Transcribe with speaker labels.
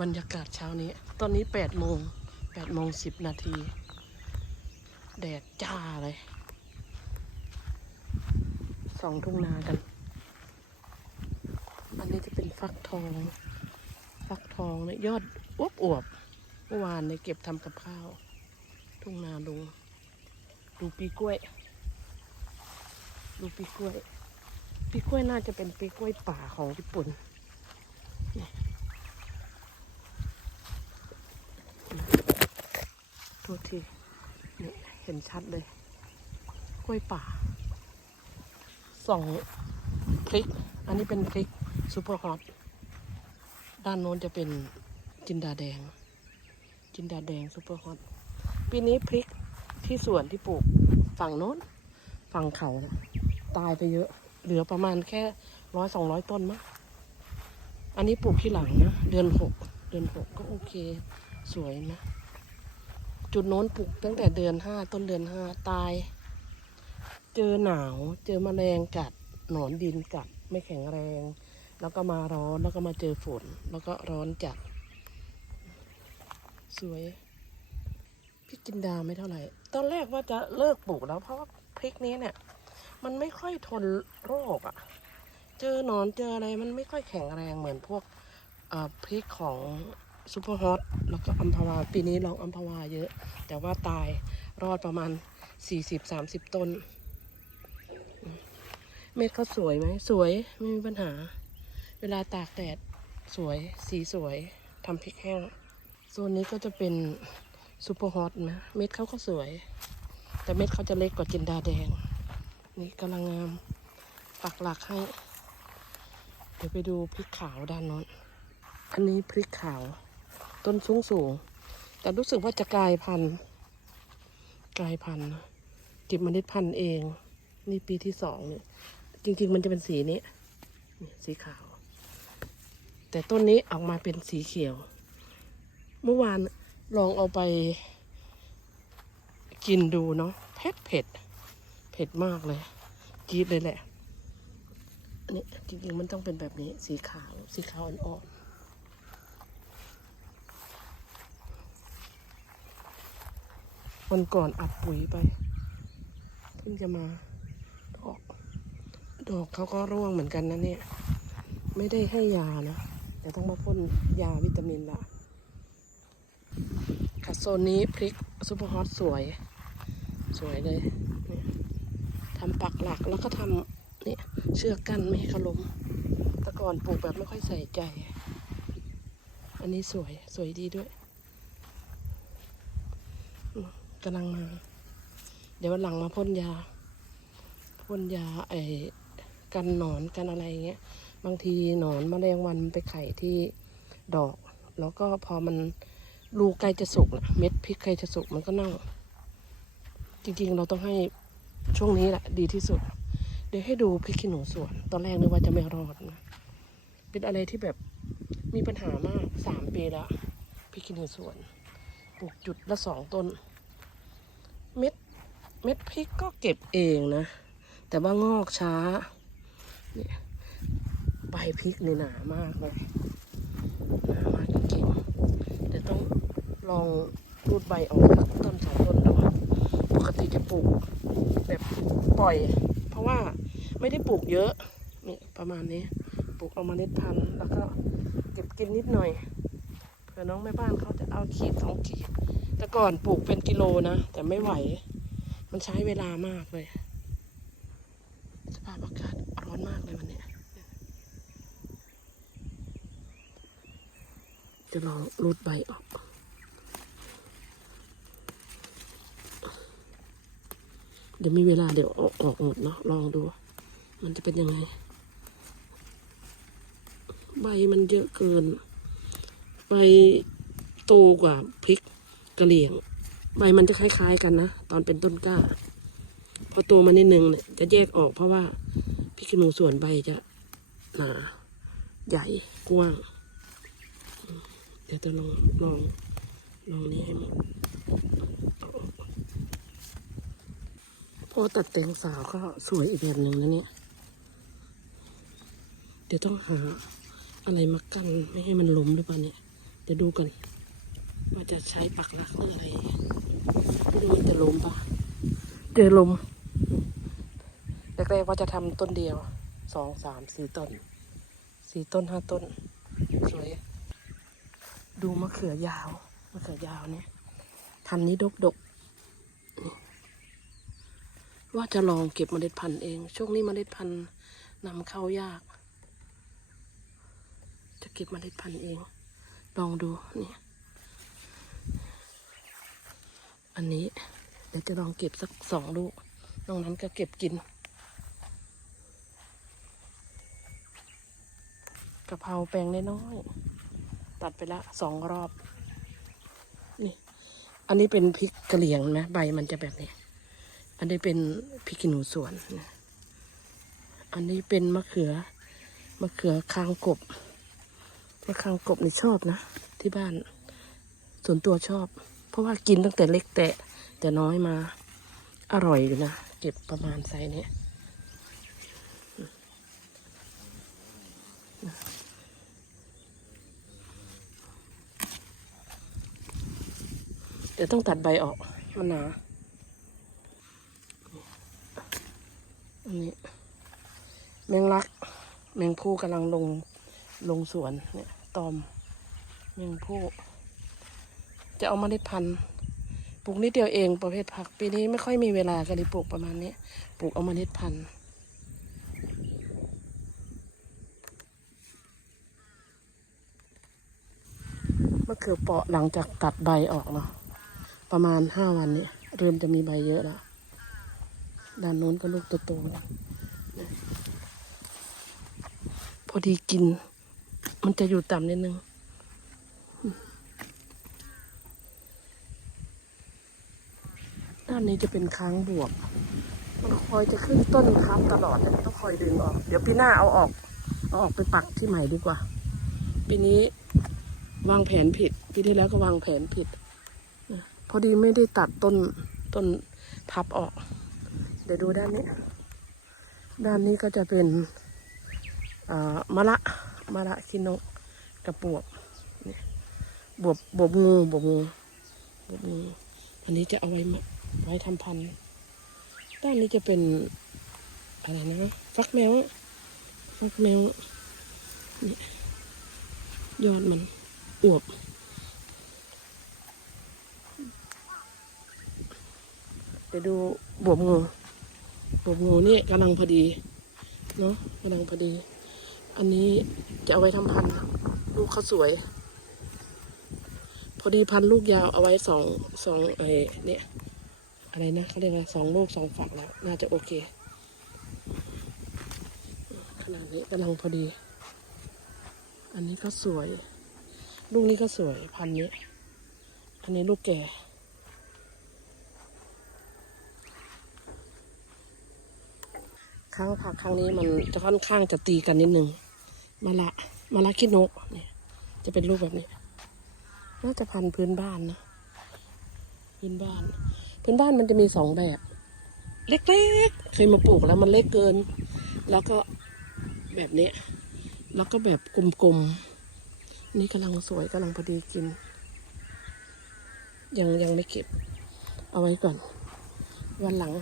Speaker 1: บรรยากาศเช้านี้ ตอนนี้แปดโมงแปดโมงสิบนาที แดดจ้าเลยสองทุ่งนากัน อันนี้จะเป็นฟักทอง ฟักทองเนี่ยยอดอวบอวบเมื่อวานเนี่ยเก็บทำกับข้าว ทุ่งนาลุงดูปีกล้วย ดูปีกล้วย ปีกล้วยน่าจะเป็นปีกล้วยป่าของญี่ปุ่น โท ษทีนี่เห็นชัดเลย กล้วยป่าสองพริก อันนี้เป็นพริกซูเปอร์ฮอตด้านโน้นจะเป็นจินดาแดง จินดาแดงซูเปอร์ฮอตปีนี้พริกที่สวนที่ปลูกฝั่งโน้น ฝั่งเขานะตายไปเยอะ เหลือประมาณแค่ร้อยสองร้อยต้นมั้งอันนี้ปลูกที่หลังนะ เดือนหกเดือนหกก็โอเค สวยนะ จุดโน้นปลูกตั้งแต่เดือนห้าต้นเดือนห้าตาย เจอหนาว เจอแมลงกัด หนอนดินกัด ไม่แข็งแรง แล้วก็มาร้อนแล้วก็มาเจอฝน แล้วก็ร้อนจัด สวยพริกจินดาไม่เท่าไหร่ ตอนแรกว่าจะเลิกปลูกแล้วเพราะว่าพริกนี้เนี่ย มันไม่ค่อยทนโรคอะ่ะ เจอหนอนเจออะไรมันไม่ค่อยแข็งแรงเหมือนพวกพริกของ ซูเปอร์ฮอตแล้วก็อัมพวา ปีนี้ลองอัมพวาเยอะ แต่ว่าตายรอดประมาณ 40-30 ต้น เม็ดเขาสวยไหม สวยไม่มีปัญหา เวลาตากแดดสวยสีสวยทำพริกแห้งโซนนี้ก็จะเป็นซูเปอร์ฮอตนะ เม็ดเขาก็สวย แต่เม็ดเขาจะเล็กกว่าจินดาแดง นี่กำลังงามปักหลักให้ เดี๋ยวไปดูพริกขาวด้านโน้นอันนี้พริกขาว ต้นสูงสูง แต่รู้สึกว่าจะกลายพันธุ์ กลายพันธุ์เก็บเมล็ดพันธุ์เอง นี่ปีที่สองเนี่ยจริง ๆ มันจะเป็นสีนี้สีขาว แต่ต้นนี้ออกมาเป็นสีเขียว เมื่อวานลองเอาไป กินดูเนาะเผ็ดเผ็ดเผ็ดมากเลยจี๊ดเลยแหละนนี้จริงๆมันต้องเป็นแบบนี้สีขาว สีขาวอ่อนๆ วันก่อนอัดปุ๋ยไป เพิ่งจะมาดอก ดอกเขาก็ร่วงเหมือนกันนะเนี่ย ไม่ได้ให้ยานะแต่ต้องมาพ่นยาวิตามินละค่ะโซนนี้พริกซูเปอร์ฮอตสวย สวยเลยเนี่ยทำปักหลักแล้วก็ทำเนี่ยเชือกกั้นไม่ให้เขาล้มแต่ก่อนปลูกแบบไม่ค่อยใส่ใจ อันนี้สวยสวยดีด้วยอืม กำลังมา เดี๋ยววันหลังมาพ่นยา พ่นยาไอ้กันหนอนกันอะไรอย่างเงี้ย บางทีหนอนมแมลงวันมันไปไข่ที่ดอก แล้วก็พอมันลูกใกล้จะสุกนะเม็ดพริกใกล้จะสุกมันก็เน่า จริงๆ เราต้องให้ช่วงนี้แหละดีที่สุด เดี๋ยวให้ดูพริกขี้หนูสวน ตอนแรกนึกว่าจะไม่รอดนะ เป็นอะไรที่แบบมีปัญหามากสามปีแล้วพริกขี้หนูสวน ปลูกจุดละสองต้น เม็ดเม็ดพริกก็เก็บเองนะ แต่ว่างอกช้าเนี่ยใบพริกนี่หนามากเลยหนามากจริงๆแต่ต้องลองรูดใบออกสักต้นสองต้นดูปกติจะปลูกแบบปล่อย เพราะว่าไม่ได้ปลูกเยอะนี่ประมาณนี้ปลูกเอามาเล็ดพันธุ์แล้วก็เก็บกินนิดหน่อยเผื่อน้องแม่บ้านเขาจะเอาขีดสองขีด แต่ก่อนปลูกเป็นกิโลนะ แต่ไม่ไหว มันใช้เวลามากเลย สภาพอากาศร้อนมากเลยวันนี้จะลองรูดใบออกเดี๋ยวมีเวลาเดี๋ยวออกออกหมดเนาะลองดู มันจะเป็นยังไง ใบมันเยอะเกิน ใบโตกว่าพริก กระเหลี่ยง ใบมันจะคล้าย ๆ กันนะ ตอนเป็นต้นกล้า พอโตมานิดนึงเนี่ยจะแยกออกเพราะว่าพริกขี้หนูส่วนใบจะหนาใหญ่กว้าง เดี๋ยวจะลองลองลองนี้ให้หมดพอตัดแต่งสาวก็สวยอีกแบบหนึ่งนะเนี่ย เดี๋ยวต้องหาอะไรมากั้นไม่ให้มันล้มหรือเปล่าเนี่ย เดี๋ยวดูกัน ว่าจะใช้ปักหลักหรืออะไรดูมันจะล้มปะเจอลมแรกๆว่าจะทำต้นเดียวสองสามสี่ต้นสี่ต้นห้าต้น สวย ดูมะเขือยาวมะเขือยาวเนี่ยพันนี้ดกดกๆว่าจะลองเก็บเมล็ดพันธุ์เอง ช่วงนี้เมล็ดพันธุ์นำเข้ายาก จะเก็บเมล็ดพันธุ์เอง ลองดูเนี่ย อันนี้ เดี๋ยวจะลองเก็บสักสองลูกนอกนั้นก็เก็บกินกะเพราแปลงน้อยๆตัดไปละสองรอบ นี่ อันนี้เป็นพริกกะเหรี่ยงนะ ใบมันจะแบบนี้ อันนี้เป็นพริกขี้หนูสวนนะอันนี้เป็นมะเขือ มะเขือคางกบ มะคางกบนี่ชอบนะ ที่บ้าน ส่วนตัวชอบ เพราะว่ากินตั้งแต่เล็กแต่แต่น้อยมา อร่อยอยู่นะ เก็บประมาณไซส์นี้เดี๋ยวต้องตัดใบออกมันหนาอันนี้ แมงลัก แมงผู้กำลังลงลงสวนเนี่ยตอม แมงผู้ จะเอามาเล็ดพันธุ์ปลูกนิดเดียวเองประเภทผัก ปีนี้ไม่ค่อยมีเวลาก็เลยปลูกประมาณนี้ปลูกเอามาเล็ดพันธุ์มะเขือเปาะหลังจากตัดใบออกเนาะประมาณห้าวันนี้เริ่มจะมีใบเยอะแล้วด้านโน้นก็ลูกโตๆแล้วพอดีกิน มันจะอยู่ต่ำนิดนึง ด้านนี้จะเป็นค้างบวบ มันคอยจะขึ้นต้นทับตลอดเนี่ต้องคอยดึงออก เดี๋ยวปีหน้าเอาออก เอาออกไปปักที่ใหม่ดีกว่า ปีนี้วางแผนผิด ปีที่แล้วก็วางแผนผิด พอดีไม่ได้ตัดต้นต้นทับออก เดี๋ยวดูด้านนี้ ด้านนี้ก็จะเป็นอ่ามะละมะละคินกกระปวบนี่บวบบวบงูบวบงูบวบงูอันนี้จะเอาไว้มา ไว้ทำพันธุ์ด้านนี้จะเป็นอะไรนะฟักแมวฟักแมวนี่ยอดมันอวบเดี๋ยวดูบวบงูบวบงูนี่กำลังพอดีเนาะกำลังพอดี อันนี้จะเอาไว้ทำพันธุ์ลูกเขาสวย พอดีพันลูกยาวเอาไว้สองสองไอ้เนี่ย อะไรนะเขาเรียกว่าสองลูกสองฝักแล้ว น่าจะโอเค ขนาดนี้กำลังพอดี อันนี้ก็สวย ลูกนี้ก็สวยพันนี้ อันนี้ลูกแก่ครั้งผักครั้งนี้มันจะค่อนข้างจะตีกันนิดนึงมะละมะละขี้นกเนี่ย จะเป็นรูปแบบนี้ น่าจะพันพื้นบ้านนะ พื้นบ้าน พื้นบ้านมันจะมีสองแบบ เล็กๆ เคยมาปลูกแล้วมันเล็กเกิน แล้วก็แบบเนี้ยแล้วก็แบบกลมๆ นี่กำลังสวยกำลังพอดีกิน ยังยังไม่เก็บ เอาไว้ก่อน วันหลัง